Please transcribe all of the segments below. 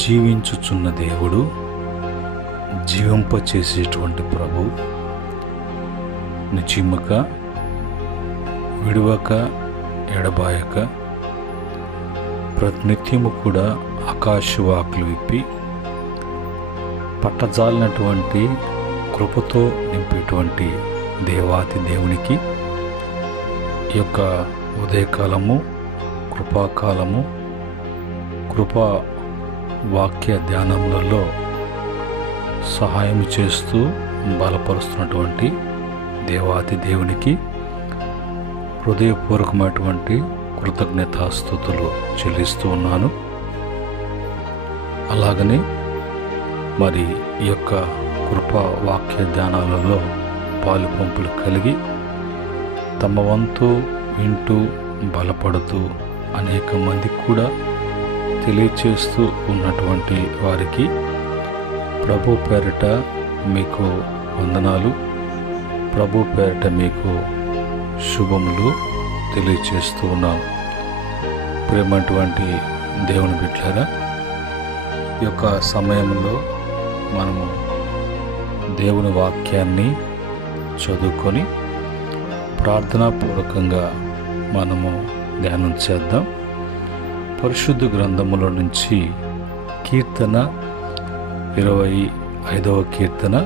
జీవించుచున్న దేవుడు, జీవింపచేసేటువంటి ప్రభు, నిచిమ్మక విడువక ఎడబాయక ప్రతినిత్యము కూడా ఆకాశవాకులు విప్పి పట్టజాలినటువంటి కృపతో నింపేటువంటి దేవాతి దేవునికి ఈ యొక్క ఉదయకాలము, కృపాకాలము, కృపా వాక్య ధ్యానములలో సహాయం చేస్తూ బలపరుస్తున్నటువంటి దేవాతి దేవునికి హృదయపూర్వకమైనటువంటి కృతజ్ఞతాస్తుతులు చెల్లిస్తూ ఉన్నాను. అలాగనే మరి ఈ యొక్క కృపా వాక్య ధ్యానాలలో పాలు పంపులు కలిగి తమ వంతు వింటూ బలపడుతూ అనేక మందికి కూడా తెలియచేస్తూ ఉన్నటువంటి వారికి ప్రభు పేరిట మీకు వందనాలు, ప్రభు పేరిట మీకు శుభములు తెలియచేస్తూ ఉన్నాను. ప్రేమటువంటి దేవుని బిడ్డలారా, ఈ యొక్క సమయంలో మనము దేవుని వాక్యాన్ని చదువుకొని ప్రార్థనాపూర్వకంగా మనము ధ్యానం చేద్దాం. పరిశుద్ధ గ్రంథముల నుంచి కీర్తన 25వ కీర్తన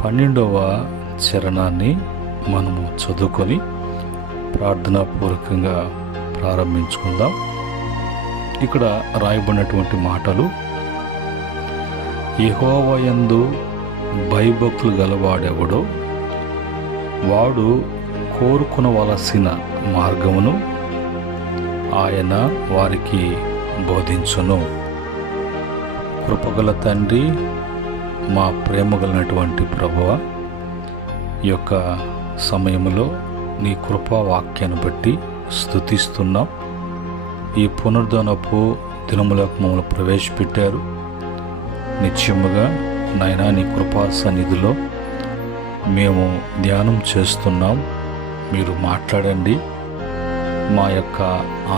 12వ చరణాన్ని మనము చదువుకొని ప్రార్థనాపూర్వకంగా ప్రారంభించుకుందాం. ఇక్కడ రాయబడినటువంటి మాటలు: యెహోవా యందు భయభక్తులు గలవాడెవడో వాడు కోరుకొనవలసిన మార్గమును ఆయన వారికి బోధించును. కృపగల తండ్రి, మా ప్రేమగలనటువంటి ప్రభువా, ఈ యొక్క సమయంలో నీ కృపా వాక్యాన్ని బట్టి స్తుతిస్తున్నాం. ఈ పునరుద్ధరణపు దినములకు మమ్మల్ని ప్రవేశపెట్టారు. నిత్యముగా నాయనా నీ కృపా సన్నిధిలో మేము ధ్యానం చేస్తున్నాం. మీరు మాట్లాడండి, మా యొక్క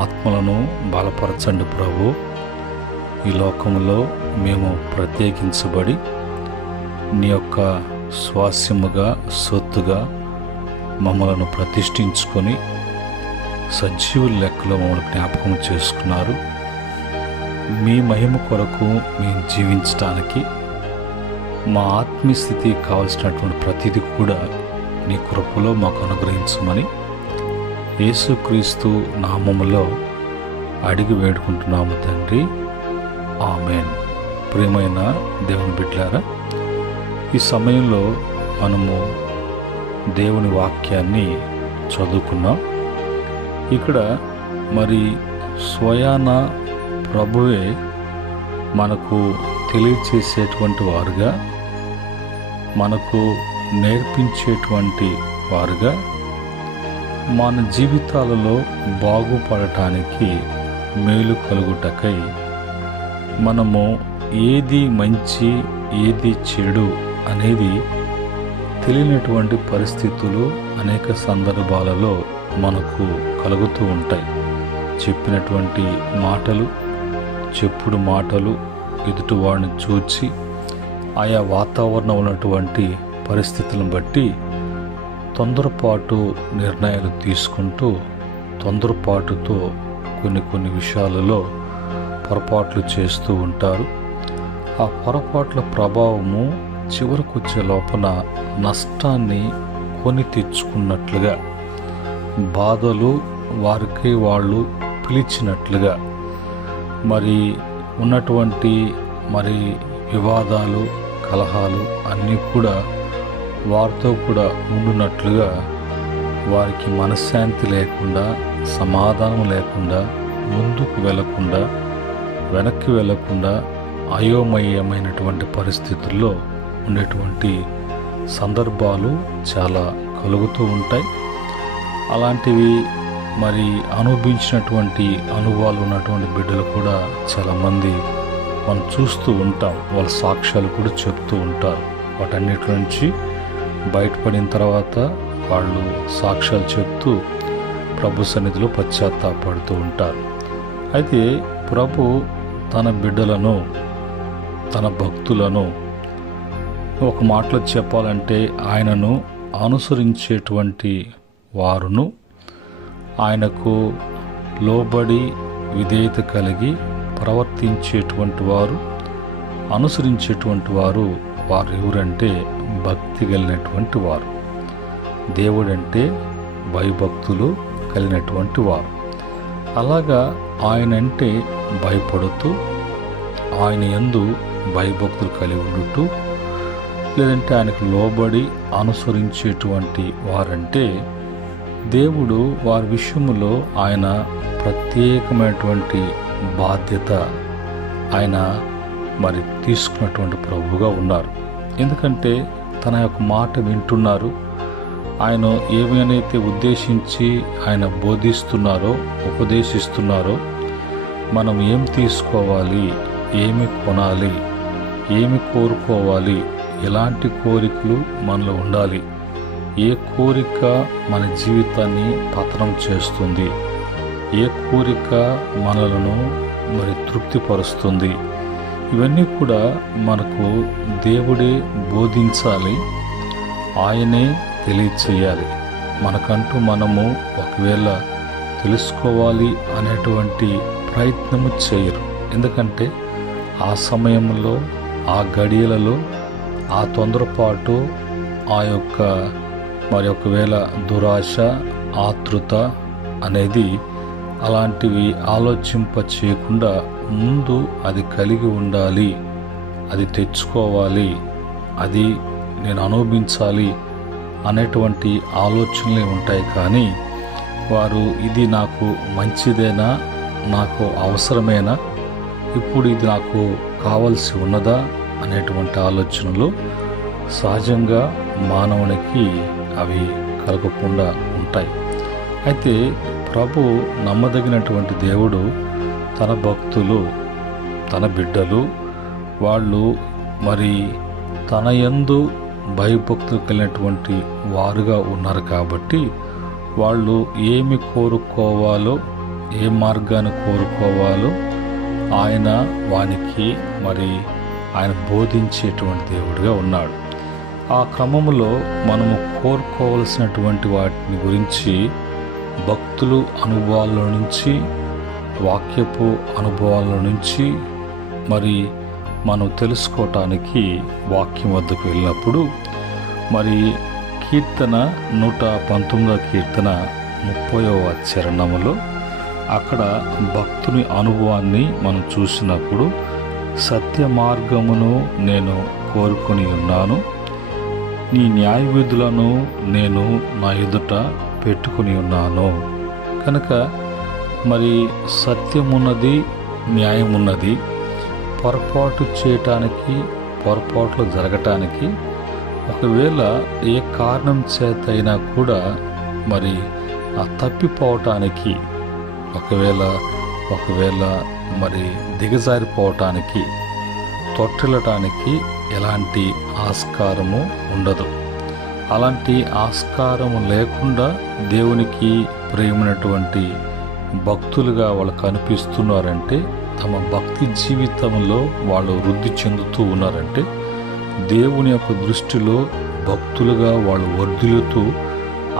ఆత్మలను బలపరచండి ప్రభు. ఈ లోకంలో మేము ప్రత్యేకించబడి నీ యొక్క స్వాస్యముగా, సొత్తుగా మమ్మలను ప్రతిష్ఠించుకొని సజీవుల లెక్కలో మమ్మల్ని జ్ఞాపకం చేసుకున్నారు. మీ మహిమ కొరకు మేము జీవించడానికి మా ఆత్మీయస్థితి కావలసినటువంటి ప్రతిదీ కూడా నీ కృపలో మాకు అనుగ్రహించమని యేసుక్రీస్తు నామములో అడిగి వేడుకుంటున్నాము తండ్రి, ఆమేన్. ప్రియమైన దేవుని బిడ్డలారా, ఈ సమయంలో మనము దేవుని వాక్యాన్ని చదువుకున్నాం. ఇక్కడ మరి స్వయాన ప్రభువే మనకు తెలియచేసేటువంటి వారుగా, మనకు నేర్పించేటువంటి వారుగా, మన జీవితాలలో బాగుపడటానికి, మేలు కలుగుటకై మనము ఏది మంచి ఏది చెడు అనేది తెలియనటువంటి పరిస్థితులు అనేక సందర్భాలలో మనకు కలుగుతూ ఉంటాయి. చెప్పినటువంటి మాటలు, చెప్పుడు మాటలు ఎదుటివాడిని చూచి ఆయా వాతావరణం ఉన్నటువంటి పరిస్థితులను బట్టి తొందరపాటు నిర్ణయాలు తీసుకుంటూ తొందరపాటుతో కొన్ని విషయాలలో పొరపాట్లు చేస్తూ ఉంటారు. ఆ పొరపాట్ల ప్రభావము చివరకు వచ్చే లోపల నష్టాన్ని కొని తెచ్చుకున్నట్లుగా, బాధలు వారికి వాళ్ళు పిలిచినట్లుగా, మరి ఉన్నటువంటి మరి వివాదాలు, కలహాలు అన్నీ కూడా వారితో కూడా ఉండునట్లుగా, వారికి మనశ్శాంతి లేకుండా, సమాధానం లేకుండా, ముందుకు వెళ్లకుండా, వెనక్కి వెళ్లకుండా, అయోమయమైనటువంటి పరిస్థితుల్లో ఉండేటువంటి సందర్భాలు చాలా కలుగుతూ ఉంటాయి. అలాంటివి మరి అనుభవించినటువంటి అనుభవాలు ఉన్నటువంటి బిడ్డలు కూడా చాలామంది మనం చూస్తూ ఉంటాం. వాళ్ళ సాక్ష్యాలు కూడా చెప్తూ ఉంటారు. వాటన్నిటి నుంచి బయటపడిన తర్వాత వాళ్ళు సాక్ష్యాలు చెప్తూ ప్రభు సన్నిధిలో పశ్చాత్తాపడుతూ ఉంటారు. అయితే ప్రభు తన బిడ్డలను, తన భక్తులను, ఒక మాటలో చెప్పాలంటే ఆయనను అనుసరించేటువంటి వారును, ఆయనకు లోబడి విధేయత కలిగి ప్రవర్తించేటువంటి వారు, అనుసరించేటువంటి వారు ఎవరంటే భక్తి కలిగినటువంటి వారు, దేవుడంటే భయభక్తులు కలిగినటువంటి వారు. అలాగా ఆయనంటే భయపడుతూ, ఆయన యందు భయభక్తులు కలిగి ఉండుతూ, లేదంటే ఆయనకు లోబడి అనుసరించేటువంటి వారంటే దేవుడు వారి విషయంలో ఆయన ప్రత్యేకమైనటువంటి బాధ్యత ఆయన తీసుకున్నటువంటి ప్రభువుగా ఉన్నారు. ఎందుకంటే తన యొక్క మాట వింటున్నారు. ఆయన ఏమైతే ఉద్దేశించి ఆయన బోధిస్తున్నారో, ఉపదేశిస్తున్నారో, మనం ఏం తీసుకోవాలి, ఏమి కొనాలి, ఏమి కోరుకోవాలి, ఎలాంటి కోరికలు మనలో ఉండాలి, ఏ కోరిక మన జీవితాన్ని పతనం చేస్తుంది, ఏ కోరిక మనలను తృప్తిపరుస్తుంది, ఇవన్నీ కూడా మనకు దేవుడే బోధించాలి, ఆయనే తెలియచేయాలి. మనకంటూ మనము ఒకవేళ తెలుసుకోవాలి అనేటువంటి ప్రయత్నము చేయరు. ఎందుకంటే ఆ సమయంలో, ఆ గడియలలో, ఆ తొందరపాటు, ఆ యొక్క ఒకవేళ దురాశ, ఆతృత అనేది అలాంటివి ఆలోచింప చేయకుండా ముందు అది కలిగి ఉండాలి, అది తెచ్చుకోవాలి, అది నేను అనుభవించాలి అనేటువంటి ఆలోచనలే ఉంటాయి. కానీ వారు ఇది నాకు మంచిదేనా, నాకు అవసరమేనా, ఇప్పుడు ఇది నాకు కావలసి ఉన్నదా అనేటువంటి ఆలోచనలు సహజంగా మానవునికి అవి కలగకుండా ఉంటాయి. అయితే ప్రభు నమ్మదగినటువంటి దేవుడు, తన భక్తులు, తన బిడ్డలు, వాళ్ళు తన యందు భయభక్తులు కలిగినటువంటి వారుగా ఉన్నారు. కాబట్టి వాళ్ళు ఏమి కోరుకోవాలో, ఏ మార్గాన్ని కోరుకోవాలో ఆయన వానికి ఆయన బోధించేటువంటి దేవుడిగా ఉన్నాడు. ఆ క్రమంలో మనము కోరుకోవలసినటువంటి వాటిని గురించి భక్తులు అనుభవాల నుంచి, వాక్యపు అనుభవాల నుంచి మనం తెలుసుకోవటానికి వాక్యం వద్దకు వెళ్ళినప్పుడు కీర్తన 119వ కీర్తన 30వ చరణములో అక్కడ భక్తుని అనుభవాన్ని మనం చూసినప్పుడు, సత్య మార్గమును నేను కోరుకొని ఉన్నాను, నీ న్యాయ విధులను నేను నా ఎదుట పెట్టుకుని ఉన్నాను. కనుక సత్యమున్నది, న్యాయమున్నది. పొరపాటు చేయటానికి, పొరపాట్లు జరగటానికి, ఒకవేళ ఏ కారణం చేతైనా కూడా ఆ తప్పిపోవటానికి, ఒకవేళ దిగజారిపోవటానికి, తొట్టిల్లటానికి ఎలాంటి ఆస్కారము ఉండదు. అలాంటి ఆస్కారము లేకుండా దేవునికి ప్రియమైనటువంటి భక్తులుగా వాళ్ళు కనిపిస్తున్నారంటే, తమ భక్తి జీవితంలో వాళ్ళు వృద్ధి చెందుతూ ఉన్నారంటే, దేవుని యొక్క దృష్టిలో భక్తులుగా వాళ్ళు వర్ధిల్లుతూ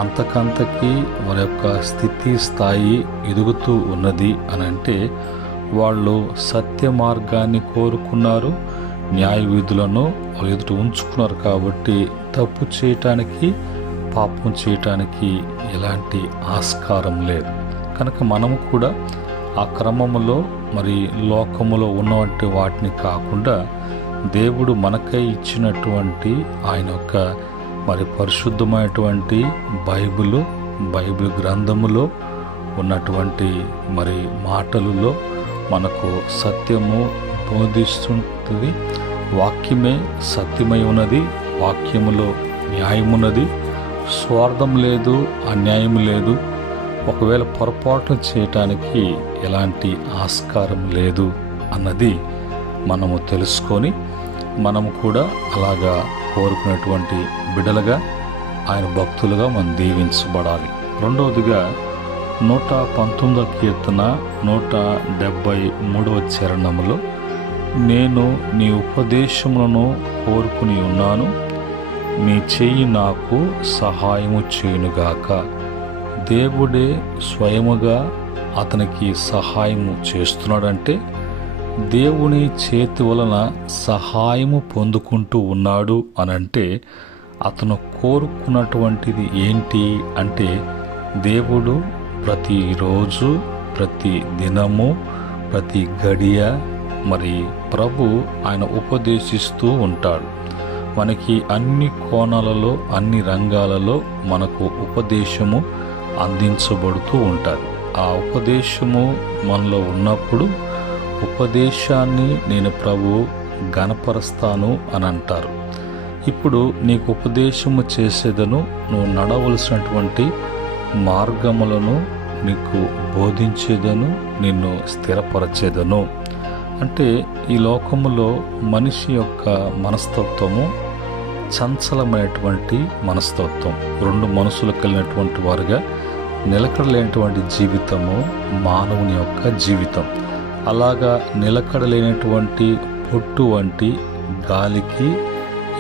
అంతకంతకి వారి యొక్క స్థితి స్థాయి ఎదుగుతూ ఉన్నది అని అంటే, వాళ్ళు సత్య మార్గాన్ని కోరుకున్నారు, న్యాయ విధులను వాళ్ళు ఎదుట ఉంచుకున్నారు. కాబట్టి తప్పు చేయటానికి, పాపం చేయటానికి ఎలాంటి ఆస్కారం లేదు. కనుక మనము కూడా ఆ క్రమంలో లోకములో ఉన్నటువంటి వాటిని కాకుండా దేవుడు మనకై ఇచ్చినటువంటి ఆయన యొక్క పరిశుద్ధమైనటువంటి బైబిల్ గ్రంథములో ఉన్నటువంటి మాటలలో మనకు సత్యము బోధిస్తుంటుంది. వాక్యమే సత్యమై ఉన్నది, వాక్యములో న్యాయమున్నది, స్వార్థం లేదు, అన్యాయం లేదు, ఒకవేళ పొరపాట్లు చేయటానికి ఎలాంటి ఆస్కారం లేదు అన్నది మనము తెలుసుకొని మనము కూడా అలాగా కోరుకున్నటువంటి బిడ్డలుగా, ఆయన భక్తులుగా మనం దీవించబడాలి. రెండవదిగా 119వ కీర్తన 173వ చరణములో, నేను నీ ఉపదేశములను కోరుకుని ఉన్నాను, నీ చెయ్యి నాకు సహాయము చేయునుగాక. దేవుడే స్వయముగా అతనికి సహాయము చేస్తున్నాడంటే దేవుని చేతి వలన సహాయము పొందుకుంటూ ఉన్నాడు అనంటే అతను కోరుకున్నటువంటిది ఏంటి అంటే, దేవుడు ప్రతిరోజు, ప్రతి దినము, ప్రతి గడియ మరి ప్రభు ఆయన ఉపదేశిస్తూ ఉంటాడు. మనకి అన్ని కోణాలలో, అన్ని రంగాలలో మనకు ఉపదేశము అందించబడుతూ ఉంటుంది. ఆ ఉపదేశము మనలో ఉన్నప్పుడు ఉపదేశాన్ని నేను ప్రభు ఘనపరుస్తాను అని అంటారు. ఇప్పుడు నీకు ఉపదేశము చేసేదను, నువ్వు నడవలసినటువంటి మార్గములను నీకు బోధించేదను, నిన్ను స్థిరపరచేదను. అంటే ఈ లోకములో మనిషి యొక్క మనస్తత్వము చంచలమైనటువంటి మనస్తత్వం. రెండు మనసులు కలిగినటువంటి వారుగా నిలకడలేనటువంటి జీవితము మానవుని యొక్క జీవితం. అలాగా నిలకడలేనటువంటి పొట్టు వంటి గాలికి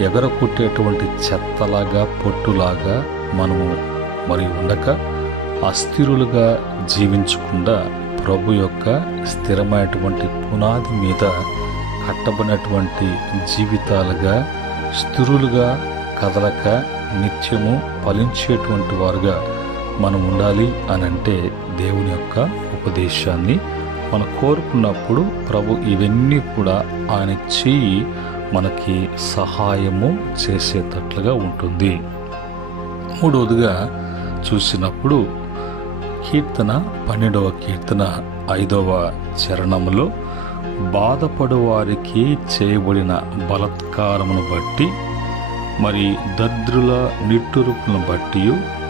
ఎగరకొట్టేటువంటి చెత్తలాగా, పొట్టులాగా మనము మరి ఉండక అస్థిరులుగా జీవించకుండా ప్రభు యొక్క స్థిరమైనటువంటి పునాది మీద కట్టబడినటువంటి జీవితాలుగా, స్థిరులుగా కదలక నిత్యము ఫలించేటువంటి వారుగా మనం ఉండాలి అని అంటే దేవుని యొక్క ఉపదేశాన్ని మనం కోరుకున్నప్పుడు ప్రభు ఇవన్నీ కూడా ఆయన చెయ్యి మనకి సహాయము చేసేటట్లుగా ఉంటుంది. మూడవదిగా చూసినప్పుడు కీర్తన 12వ కీర్తన 5వ చరణములో, బాధపడు వారికి చేయబడిన బలాత్కారమును బట్టి మరి దరిద్రుల నిట్టూర్పులను బట్టి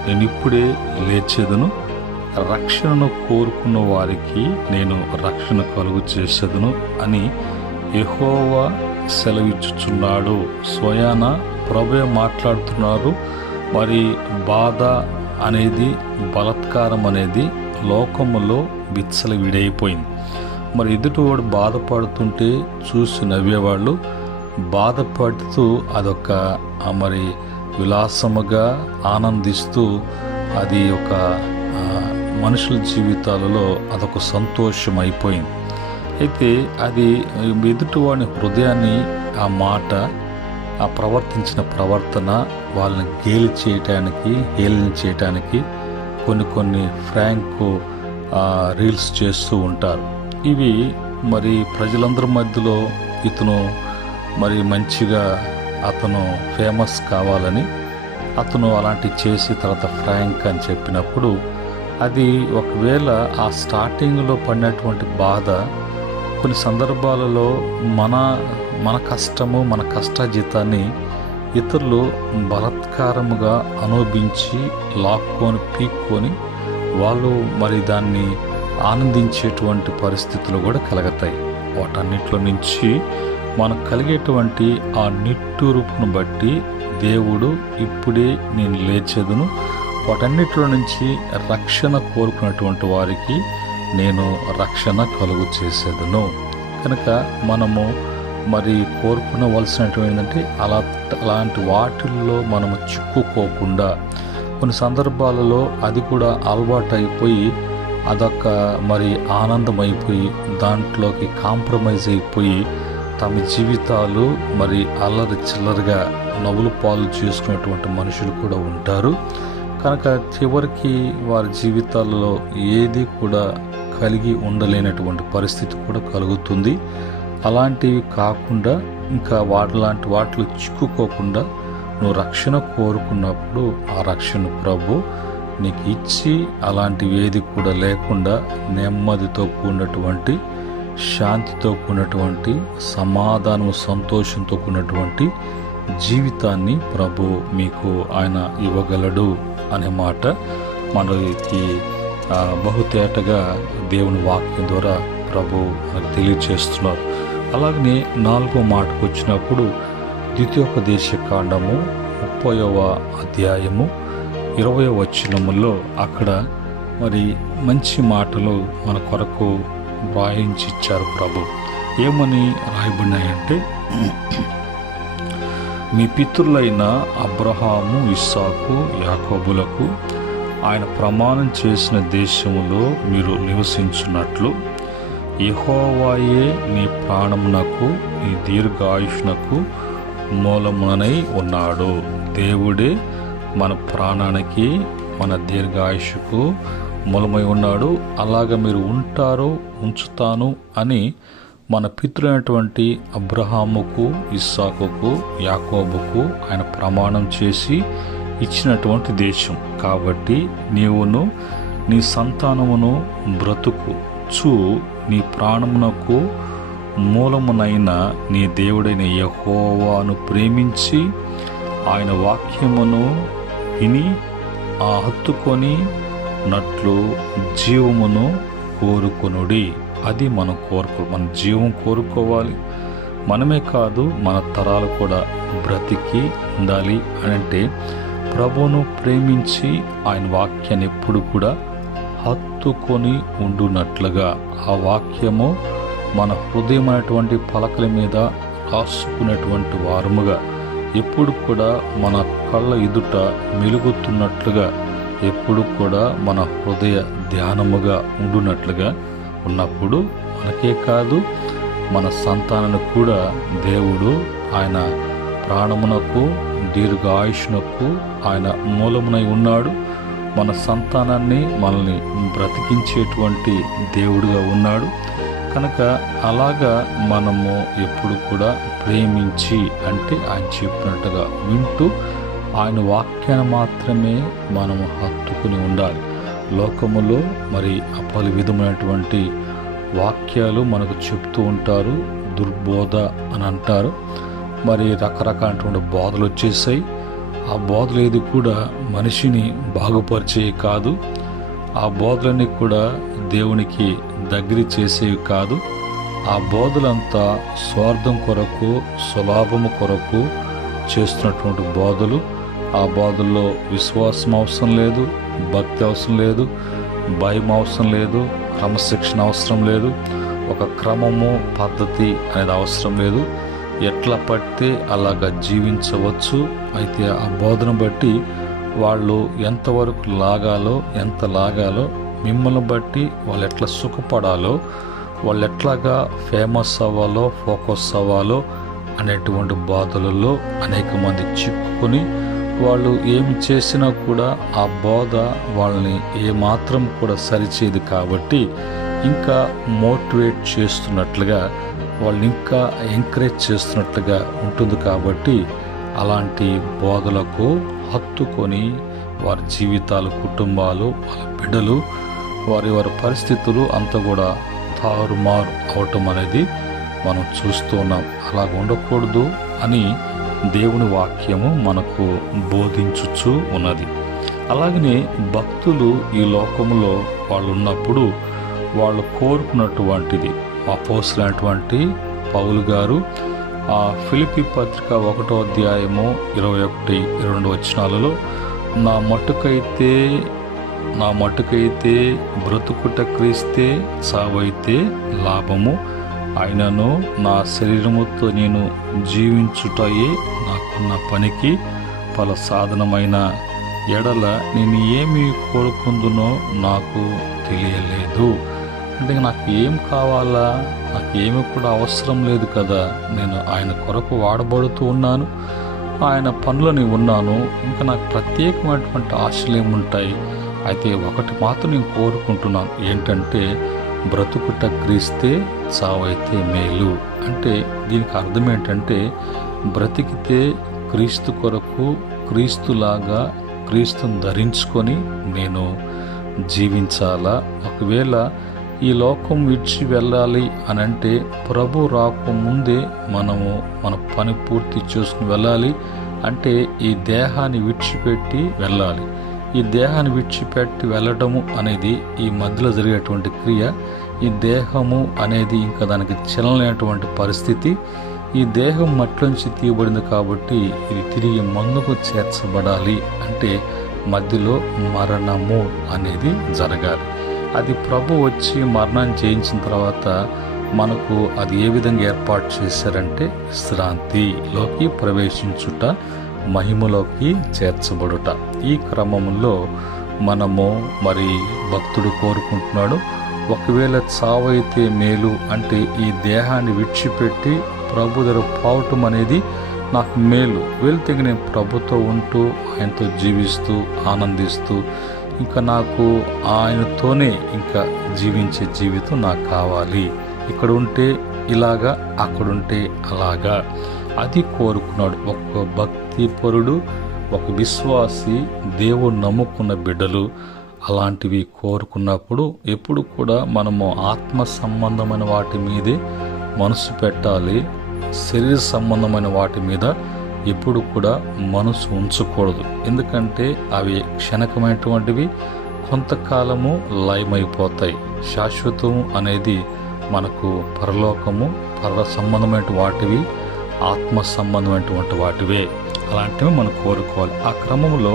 నేనిప్పుడే లేచెదను, రక్షణను కోరుకున్న వారికి నేను రక్షణ కలుగు చేసేదను అని యెహోవా సెలవిచ్చుచున్నాడు. స్వయాన ప్రభువే మాట్లాడుతున్నారు. మరి బాధ అనేది, బలాత్కారం అనేది లోకములో విచ్చలవిడైపోయింది. మరి ఎదుటివాడు బాధపడుతుంటే చూసి నవ్వేవాళ్ళు, బాధపడుతూ అదొక మరి విలాసముగా ఆనందిస్తూ అది ఒక మనుషుల జీవితాలలో అదొక సంతోషం అయిపోయింది. అయితే అది ఎదుటివాడి హృదయాన్ని, ఆ మాట, ఆ ప్రవర్తించిన ప్రవర్తన వాళ్ళని గేలి చేయటానికి, హేళన చేయటానికి కొన్ని ఫ్రాంక్ రీల్స్ చేస్తూ ఉంటారు. ఇవి మరి ప్రజలందరి మధ్యలో ఇతను మరి మంచిగా అతను ఫేమస్ కావాలని అతను అలాంటి చేసి తర్వాత ఫ్రాంక్ అని చెప్పినప్పుడు అది ఒకవేళ ఆ స్టార్టింగ్లో పడినటువంటి బాధ కొన్ని సందర్భాలలో మన కష్టము, మన కష్టాజీతాన్ని ఇతరులు బలాత్కారముగా అనుభవించి లాక్కొని పీక్కొని వాళ్ళు మరి దాన్ని ఆనందించేటువంటి పరిస్థితులు కూడా కలుగుతాయి. వాటన్నిటిలో నుంచి మనకు కలిగేటువంటి ఆ నిట్టూర్పును బట్టి దేవుడు ఇప్పుడే నేను లేచెదను, వాటన్నిటిలో నుంచి రక్షణ కోరుకున్నటువంటి వారికి నేను రక్షణ కలుగు చేసేదను. కనుక మనము మరి కోరుకునవలసినటువంటి ఏంటంటే అలాంటి వాటిల్లో మనము చిక్కుకోకుండా, కొన్ని సందర్భాలలో అది కూడా అలవాటు అయిపోయి అదొక మరి ఆనందం అయిపోయి దాంట్లోకి కాంప్రమైజ్ అయిపోయి తమ జీవితాలు మరి అల్లరి చిల్లరగా నవ్వులు పాలు చేసుకునేటువంటి మనుషులు కూడా ఉంటారు. కనుక చివరికి వారి జీవితాలలో ఏది కూడా కలిగి ఉండలేనటువంటి పరిస్థితి కూడా కలుగుతుంది. అలాంటివి కాకుండా ఇంకా వాటిలాంటి వాటిలో చిక్కుకోకుండా నువ్వు రక్షణ కోరుకున్నప్పుడు ఆ రక్షణ ప్రభు నీకు ఇచ్చి అలాంటివి ఏది కూడా లేకుండా నెమ్మదితో కూడినటువంటి, శాంతితో కూడినటువంటి, సమాధానము, సంతోషంతో కూడినటువంటి జీవితాన్ని ప్రభు మీకు ఆయన ఇవ్వగలడు అనే మాట మనకి బహుతేటగా దేవుని వాక్యం ద్వారా ప్రభు మనకు తెలియచేస్తున్నారు. అలాగనే 4వ మాటకు వచ్చినప్పుడు ద్వితీయోపదేశ కాండము 30వ అధ్యాయము 20వ వచనములో అక్కడ మరి మంచి మాటలు మన కొరకు వ్రాయించి ఇచ్చారు ప్రభు. ఏమని రాయబడినాయంటే, మీ పితరులైన అబ్రహాము, ఇస్సాకు, యాకోబులకు ఆయన ప్రమాణం చేసిన దేశములో మీరు నివసించున్నట్లు యెహోవాయే మీ ప్రాణమునకు, మీ దీర్ఘాయుష్నకు మూలమునై ఉన్నాడు. దేవుడే మన ప్రాణానికి, మన దీర్ఘాయుష్కు మూలమై ఉన్నాడు. అలాగ మీరు ఉంటారో ఉంచుతాను అని మన పితరులైనటువంటి అబ్రహాముకు, ఇస్సాకుకు, యాకోబుకు ఆయన ప్రమాణం చేసి ఇచ్చినటువంటి దేశం. కాబట్టి నీవును నీ సంతానమును బ్రతుకుచు నీ ప్రాణమునకు మూలమునైన నీ దేవుడైన యెహోవాను ప్రేమించి ఆయన వాక్యమును విని హత్తుకొని నట్లు జీవమును కోరుకొనుడి. అది మనం మన జీవం కోరుకోవాలి. మనమే కాదు, మన తరాలు కూడా బ్రతికి ఉండాలి అని అంటే ప్రభువును ప్రేమించి ఆయన వాక్యాన్ని ఎప్పుడు కూడా హత్తుకొని ఉండునట్లుగా, ఆ వాక్యము మన హృదయమైనటువంటి పలకల మీద రాసుకునేటువంటి వారముగా, ఎప్పుడు కూడా మన కళ్ళ ఎదుట మెలుగుతున్నట్లుగా, ఎప్పుడు కూడా మన హృదయ ధ్యానముగా ఉండునట్లుగా ఉన్నప్పుడు మనకే కాదు, మన సంతానానికి కూడా దేవుడు ఆయన ప్రాణమునకు, దీర్ఘాయుష్నకు ఆయన మూలమునై ఉన్నాడు. మన సంతానాన్ని, మనల్ని బ్రతికించేటువంటి దేవుడుగా ఉన్నాడు. కనుక అలాగా మనము ఎప్పుడు కూడా ప్రేమించి, అంటే ఆయన చెప్పినట్టుగా వింటూ ఆయన వాక్యాన్ని మాత్రమే మనము హత్తుకుని ఉండాలి. లోకములో మరి పలు విధమైనటువంటి వాక్యాలు మనకు చెప్తూ ఉంటారు, దుర్బోధ అని అంటారు. మరి రకరకాలైనటువంటి బోధలు వచ్చేసాయి. ఆ బోధలు ఏది కూడా మనిషిని బాగుపరిచేవి కాదు. ఆ బోధలన్నీ కూడా దేవునికి దగ్గర చేసేవి కాదు. ఆ బోధలంతా స్వార్థం కొరకు, స్వలాభము కొరకు చేస్తున్నటువంటి బోధలు. ఆ బోధల్లో విశ్వాసం అవసరం లేదు, భక్తి అవసరం లేదు, భయం అవసరం లేదు, క్రమశిక్షణ అవసరం లేదు, ఒక క్రమము, పద్ధతి అనేది అవసరం లేదు. ఎట్లా పడితే అలాగా జీవించవచ్చు. అయితే ఆ బోధన బట్టి వాళ్ళు ఎంతవరకు లాగాలో, ఎంత లాగాలో, మిమ్మల్ని బట్టి వాళ్ళు ఎట్లా సుఖపడాలో, వాళ్ళు ఎట్లాగా ఫేమస్ అవ్వాలో, ఫోకస్ అవ్వాలో అనేటువంటి బోధలలో అనేక మంది చిక్కుకొని వాళ్ళు ఏమి చేసినా కూడా ఆ బోధ వాళ్ళని ఏమాత్రం కూడా సరిచేది కాబట్టి ఇంకా మోటివేట్ చేస్తున్నట్లుగా, వాళ్ళని ఇంకా ఎంకరేజ్ చేస్తున్నట్లుగా ఉంటుంది. కాబట్టి అలాంటి బోధలకు హత్తుకొని వారి జీవితాలు, కుటుంబాలు, వాళ్ళ బిడ్డలు, వారి పరిస్థితులు అంతా కూడా తారుమారు అవటం అనేది మనం చూస్తూ ఉన్నాం. అలాగ ఉండకూడదు అని దేవుని వాక్యము మనకు బోధించుచూ ఉన్నది. అలాగనే భక్తులు ఈ లోకంలో వాళ్ళు ఉన్నప్పుడు వాళ్ళు కోరుకున్నటువంటిది అపోస్తలుడైనటువంటి పౌలు గారు ఆ ఫిలిప్పీ పత్రిక 1వ అధ్యాయము 21-22 వచనాలలో నా మట్టుకైతే బ్రతుకుట క్రీస్తే, చావైతే లాభము. ఆయనను నా శరీరముతో నేను జీవించుటయే నాకున్న పనికి ఫల సాధనమైన ఎడల నేను ఏమి కోరుకుందునో నాకు తెలియలేదు. అంటే నాకు ఏం కావాలా, నాకు ఏమి కూడా అవసరం లేదు కదా. నేను ఆయన కొరకు వాడబడుతూ ఉన్నాను, ఆయన పనులని ఉన్నాను. ఇంకా నాకు ప్రత్యేకమైనటువంటి ఆశలు ఏముంటాయి. అయితే ఒకటి మాత్రం నేను కోరుకుంటున్నాను, ఏంటంటే బ్రతుకుట క్రీస్తే, చావైతే మేలు. అంటే దీనికి అర్థం ఏంటంటే బ్రతికితే క్రీస్తు కొరకు, క్రీస్తులాగా క్రీస్తుని ధరించుకొని నేను జీవించాలా. ఒకవేళ ఈ లోకం విడిచి వెళ్ళాలి అని అంటే ప్రభు రాకముందే మనము మన పని పూర్తి చేసుకుని వెళ్ళాలి. అంటే ఈ దేహాన్ని విడిచిపెట్టి వెళ్ళాలి. ఈ దేహాన్ని విడిచిపెట్టి వెళ్ళడము అనేది ఈ మధ్యలో జరిగేటువంటి క్రియ. ఈ దేహము అనేది ఇంకా దానికి చెల్లలేనటువంటి పరిస్థితి. ఈ దేహం మట్టిలోంచి తీయబడింది కాబట్టి ఇది తిరిగి మందుకు చేర్చబడాలి. అంటే మధ్యలో మరణము అనేది జరగాలి. అది ప్రభు వచ్చి మరణం చేయించిన తర్వాత మనకు అది ఏ విధంగా ఏర్పాటు చేశారంటే విశ్రాంతిలోకి ప్రవేశించుట, మహిమలోకి చేర్చబడుట. ఈ క్రమంలో మనము మరి భక్తుడు కోరుకుంటున్నాడు, ఒకవేళ చావైతే మేలు అంటే ఈ దేహాన్ని విడిచిపెట్టి ప్రభు దగ్గర పోవటం అనేది నాకు మేలు. వెళ్తే నేను ప్రభుతో ఉంటూ ఆయనతో జీవిస్తూ ఆనందిస్తూ ఇంకా నాకు ఆయనతోనే ఇంకా జీవించే జీవితం నాకు కావాలి. ఇక్కడ ఉంటే ఇలాగా, అక్కడుంటే అలాగా, అది కోరుకున్నాడు ఒక భక్తి పరుడు, ఒక విశ్వాసి, దేవుడు నమ్ముకున్న బిడ్డలు అలాంటివి కోరుకున్నప్పుడు ఎప్పుడు కూడా మనము ఆత్మ సంబంధమైన వాటి మీదే మనసు పెట్టాలి. శరీర సంబంధమైన వాటి మీద ఎప్పుడు కూడా మనసు ఉంచకూడదు. ఎందుకంటే అవి క్షణికమైనటువంటివి, కొంతకాలము లయమైపోతాయి. శాశ్వతం అనేది మనకు పరలోకము, పర సంబంధమైన వాటివి, ఆత్మ సంబంధమైనటువంటి వాటివే. అలాంటివి మనం కోరుకోవాలి. ఆ క్రమంలో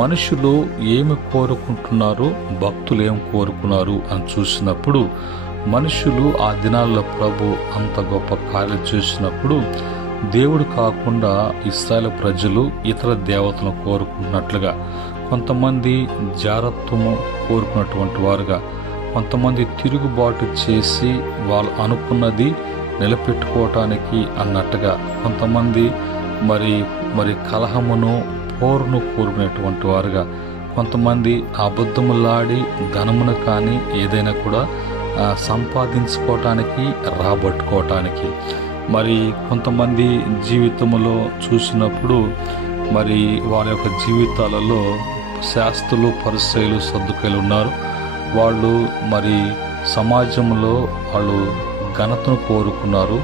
మనుషులు ఏమి కోరుకుంటున్నారు, భక్తులు ఏమి కోరుకున్నారు అని చూసినప్పుడు, మనుషులు ఆ దినాల్లో ప్రభు అంత గొప్ప కార్యాలు చేసినప్పుడు దేవుడు కాకుండా ఇశ్రాయేలు ప్రజలు ఇతర దేవతలను కోరుకుంటున్నట్లుగా, కొంతమంది జారత్వము కోరుకున్నటువంటి వారుగా, కొంతమంది తిరుగుబాటు చేసి వాళ్ళు అనుకున్నది నిలబెట్టుకోవటానికి అన్నట్టుగా, కొంతమంది మరి కలహమును, పోరును కోరుకునేటువంటి వారుగా, కొంతమంది అబద్ధములాడి ధనమును కానీ ఏదైనా కూడా సంపాదించుకోవటానికి, రాబట్టుకోవటానికి, మరి కొంతమంది జీవితంలో చూసినప్పుడు మరి వారి యొక్క జీవితాలలో శాస్త్రులు, పరిసయ్యులు, సద్దుకయ్యులు ఉన్నారు. వాళ్ళు మరి సమాజంలో వాళ్ళు ఘనతను కోరుకున్నారు.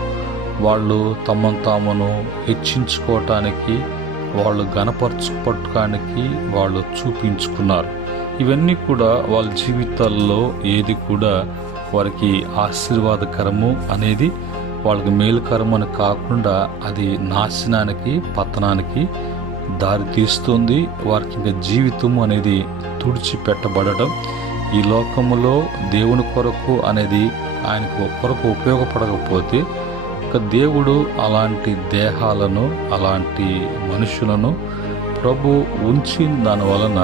వాళ్ళు తమను తామును హెచ్చించుకోవటానికి, వాళ్ళు గణపరచుకోవటానికి వాళ్ళు చూపించుకున్నారు. ఇవన్నీ కూడా వాళ్ళ జీవితాల్లో ఏది కూడా వారికి ఆశీర్వాదకరము అనేది, వాళ్ళకి మేలుకరము అని కాకుండా అది నాశనానికి, పతనానికి దారి తీస్తుంది. వారికి ఇంకా జీవితం అనేది తుడిచిపెట్టబడడం, ఈ లోకములో దేవుని కొరకు అనేది ఆయనకు కొరకు ఉపయోగపడకపోతే ఇక దేవుడు అలాంటి దేహాలను, అలాంటి మనుషులను ప్రభు ఉంచి దాని వలన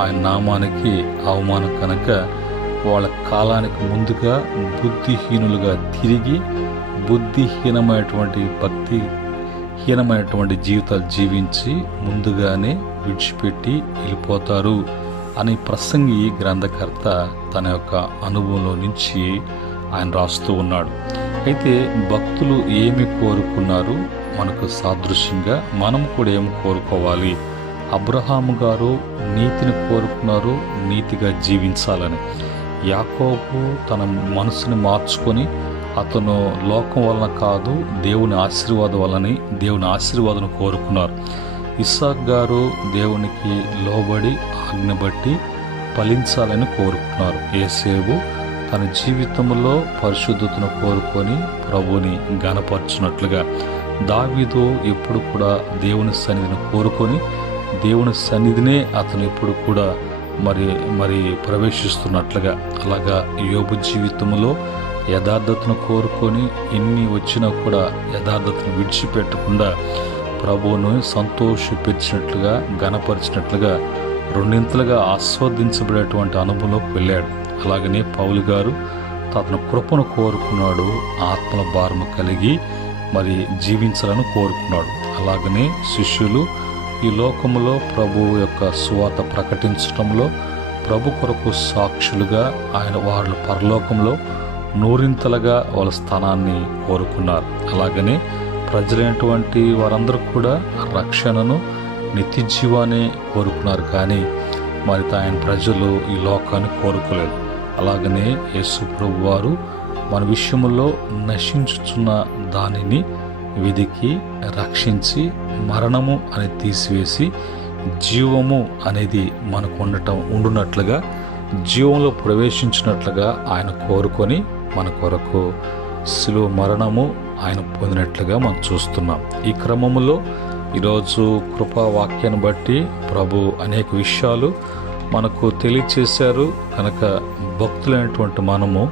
ఆయన నామానికి అవమానం కనుక వాళ్ళ కాలానికి ముందుగా బుద్ధిహీనులుగా తిరిగి బుద్ధిహీనమైనటువంటి, భక్తిహీనమైనటువంటి జీవితాలు జీవించి ముందుగానే విడిచిపెట్టి వెళ్ళిపోతారు అని ప్రసంగి గ్రంథకర్త తన యొక్క అనుభవంలో నుంచి ఆయన రాస్తూ ఉన్నాడు. అయితే భక్తులు ఏమి కోరుకున్నారు, మనకు సాదృశ్యంగా మనం కూడా ఏమి కోరుకోవాలి. అబ్రహాము గారు నీతిని కోరుకున్నారు, నీతిగా జీవించాలని. యాకోబు తన మనసుని మార్చుకొని అతను లోకం వలన కాదు, దేవుని ఆశీర్వాదం వలని దేవుని ఆశీర్వాదం కోరుకున్నారు. ఇస్సాక్ గారు దేవునికి లోబడి ఆజ్ఞ బట్టి ఫలించాలని కోరుకున్నారు. యేసేపు తన జీవితంలో పరిశుద్ధతను కోరుకొని ప్రభుని ఘనపరచున్నట్లుగా, దావీదు ఎప్పుడు కూడా దేవుని సన్నిధిని కోరుకొని దేవుని సన్నిధినే అతను ఎప్పుడు కూడా మరి ప్రవేశిస్తున్నట్లుగా, అలాగా యోబు జీవితంలో యథార్థతను కోరుకొని ఎన్ని వచ్చినా కూడా యథార్థతను విడిచిపెట్టకుండా ప్రభువును సంతోషపెరిచినట్లుగా, ఘనపరిచినట్లుగా, రెండింతలుగా ఆస్వాదించబడేటువంటి అనుభవంలోకి వెళ్ళాడు. అలాగనే పౌలు గారు తన కృపను కోరుకున్నాడు, ఆత్మల భారము కలిగి మరి జీవించాలని కోరుకున్నాడు. అలాగనే శిష్యులు ఈ లోకములో ప్రభువు యొక్క సువార్త ప్రకటించడంలో ప్రభు కొరకు సాక్షులుగా వాళ్ళు పరలోకంలో నూరింతలుగా వాళ్ళ స్థానాన్ని కోరుకున్నారు. అలాగనే ప్రజలైనటువంటి వారందరూ కూడా రక్షణను, నిత్య జీవాన్ని కోరుకున్నారు. కానీ మరి ఆయన ప్రజలు ఈ లోకాన్ని కోరుకోలేదు. అలాగనే యేసు ప్రభు వారు మన విషయంలో నశించుచున్న దానిని వెదికి రక్షించి మరణము అని తీసివేసి జీవము అనేది మనకు ఉండునట్లుగా, జీవంలో ప్రవేశించినట్లుగా ఆయన కోరుకొని మన కొరకు శిలువ మరణము ఆయన పొందినట్లుగా మనం చూస్తున్నాం. ఈ క్రమంలో ఈరోజు కృపా వాక్యాన్ని బట్టి ప్రభు అనేక విషయాలు మనకు తెలియచేశారు. కనుక భక్తులైనటువంటి మనము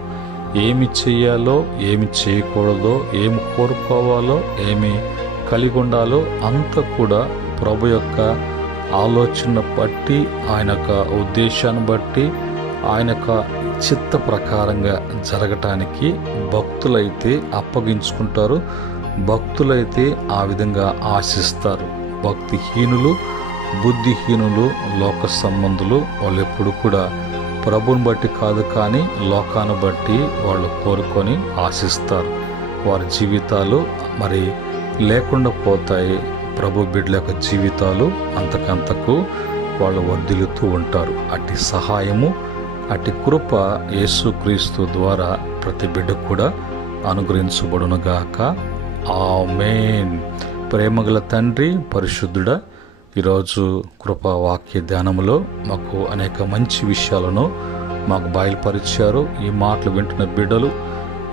ఏమి చేయాలో, ఏమి చేయకూడదో, ఏమి కోరుకోవాలో, ఏమి కలిగి ఉండాలో అంతా కూడా ప్రభు యొక్క ఆలోచన బట్టి, ఆయన యొక్క ఉద్దేశాన్ని బట్టి, ఆయన యొక్క చిత్త ప్రకారంగా జరగటానికి భక్తులైతే అప్పగించుకుంటారు. భక్తులైతే ఆ విధంగా ఆశిస్తారు. భక్తిహీనులు, బుద్ధిహీనులు, లోక సంబంధులు వాళ్ళు ఎప్పుడు కూడా ప్రభుని బట్టి కాదు కానీ లోకాన్ని బట్టి వాళ్ళు కోరుకొని ఆశిస్తారు. వారి జీవితాలు మరి లేకుండా పోతాయి. ప్రభు బిడ్డల యొక్క జీవితాలు అంతకంతకు వాళ్ళు వర్ధిల్లుతూ ఉంటారు. అట్టి సహాయము, అట్టి కృప యేసుక్రీస్తు ద్వారా ప్రతి బిడ్డ కూడా అనుగ్రహించబడునుగాక. ఆమేన్. ప్రేమగల తండ్రి, పరిశుద్ధుడా, ఈరోజు కృపా వాక్య ధ్యానంలో మాకు అనేక మంచి విషయాలను మాకు బయలుపరిచారు. ఈ మాటలు వింటున్న బిడ్డలు,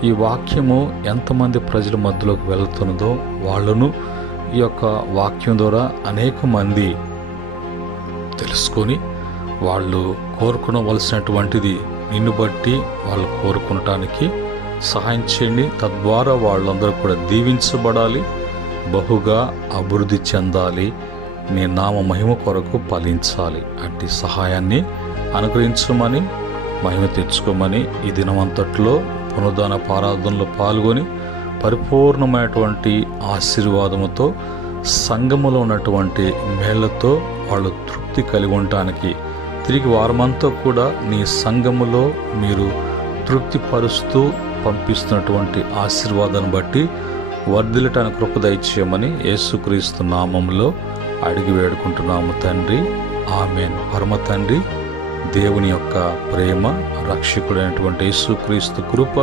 ఈ వాక్యము ఎంతమంది ప్రజల మధ్యలోకి వెళుతున్నదో వాళ్ళను ఈ యొక్క వాక్యం ద్వారా అనేక మంది తెలుసుకొని వాళ్ళు కోరుకునవలసినటువంటిది నిన్ను బట్టి వాళ్ళు కోరుకునటానికి సహాయం చేయండి. తద్వారా వాళ్ళందరూ కూడా దీవించబడాలి, బహుగా అభివృద్ధి చెందాలి, నీ నామ మహిమ కొరకు ఫలించాలి. అట్టి సహాయాన్ని అనుగ్రహించమని, మహిమ తెచ్చుకోమని, ఈ దినమంతట్లో పునరుద్ధాన ఆరాధనలో పాల్గొని పరిపూర్ణమైనటువంటి ఆశీర్వాదముతో, సంఘములో ఉన్నటువంటి మేళ్లతో వాళ్ళు తృప్తి కలిగి ఉండటానికి, తిరిగి వారమంతా కూడా నీ సంఘములో మీరు తృప్తిపరుస్తూ పంపిస్తున్నటువంటి ఆశీర్వాదాన్ని బట్టి వర్ధిల్లటానికి కృప దయచేయమని యేసుక్రీస్తు నామములో అడిగి వేడుకుంటున్నాము తండ్రి. ఆమేన్. పరమ తండ్రి దేవుని యొక్క ప్రేమ, రక్షకుడైనటువంటి యేసుక్రీస్తు కృప,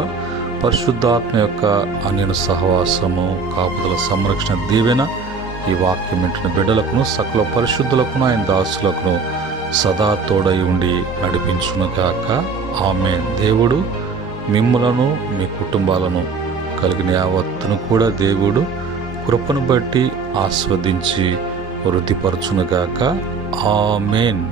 పరిశుద్ధాత్మ యొక్క అన్యోన్య సహవాసము, కాపుదల, సంరక్షణ, దీవెన ఈ వాక్యం వింటున్న బిడ్డలకును సకల పరిశుద్ధులకును ఆయన దాసులకును సదా తోడై ఉండి నడిపించునుగాక. ఆమేన్. దేవుడు మిమ్ములను, మీ కుటుంబాలను కలిగిన యావత్తును కూడా దేవుడు కృపను బట్టి ఆస్వాదించి వృద్ధిపరచునుగాక. ఆమేన్.